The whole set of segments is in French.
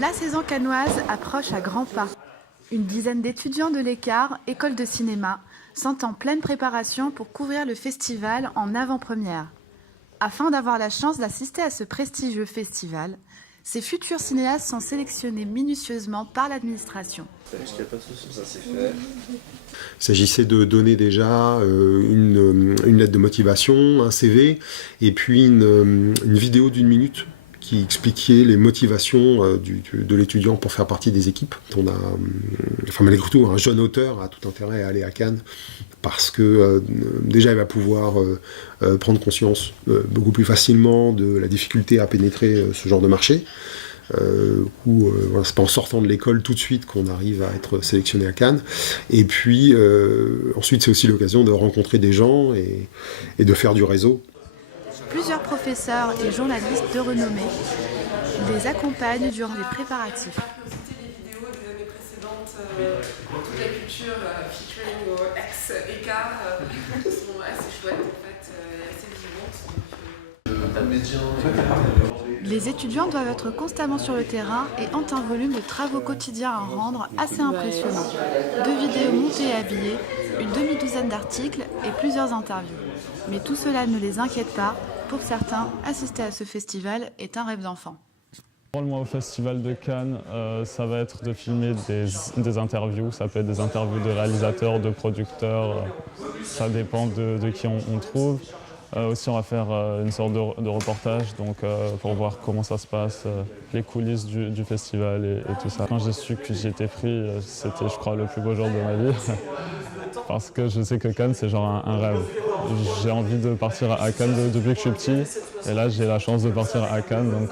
La saison cannoise approche à grands pas. Une dizaine d'étudiants de l'Écart, école de cinéma, sont en pleine préparation pour couvrir le festival en avant-première. Afin d'avoir la chance d'assister à ce prestigieux festival, ces futurs cinéastes sont sélectionnés minutieusement par l'administration. Il s'agissait de donner déjà une lettre de motivation, un CV, et puis une vidéo d'1 minute qui expliquait les motivations de l'étudiant pour faire partie des équipes. On a, malgré tout, un jeune auteur a tout intérêt à aller à Cannes parce que déjà il va pouvoir prendre conscience beaucoup plus facilement de la difficulté à pénétrer ce genre de marché. C'est pas en sortant de l'école tout de suite qu'on arrive à être sélectionné à Cannes. Et puis ensuite c'est aussi l'occasion de rencontrer des gens et de faire du réseau. Plusieurs professeurs et journalistes de renommée les accompagnent durant les préparatifs. Des vidéos des années précédentes, toute la culture featuring au ex-Écart sont assez chouettes en fait, et assez vivantes. Les étudiants doivent être constamment sur le terrain et ont un volume de travaux quotidiens à rendre assez impressionnant. 2 vidéos montées et habillées, une demi-douzaine d'articles et plusieurs interviews. Mais tout cela ne les inquiète pas. Pour certains, assister à ce festival est un rêve d'enfant. Pour moi, au Festival de Cannes, ça va être de filmer des interviews. Ça peut être des interviews de réalisateurs, de producteurs. Ça dépend de qui on trouve. Aussi, on va faire une sorte de reportage pour voir comment ça se passe, les coulisses du festival et tout ça. Quand j'ai su que j'y étais pris, c'était, je crois, le plus beau jour de ma vie. Parce que je sais que Cannes, c'est genre un rêve. J'ai envie de partir à Cannes depuis que je suis petit. Et là, j'ai la chance de partir à Cannes, donc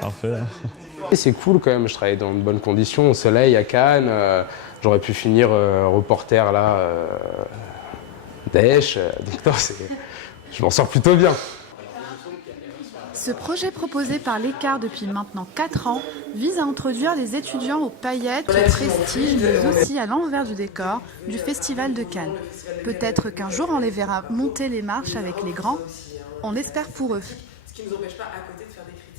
parfait. C'est cool quand même, je travaille dans de bonnes conditions, au soleil à Cannes. J'aurais pu finir reporter là, Daesh. Donc non, je m'en sors plutôt bien. Ce projet proposé par l'Écart depuis maintenant 4 ans vise à introduire les étudiants aux paillettes, au prestige, mais aussi à l'envers du décor du Festival de Cannes. Peut-être qu'un jour on les verra monter les marches avec les grands, on l'espère pour eux. Ce qui ne nous empêche pas à côté de faire des critiques.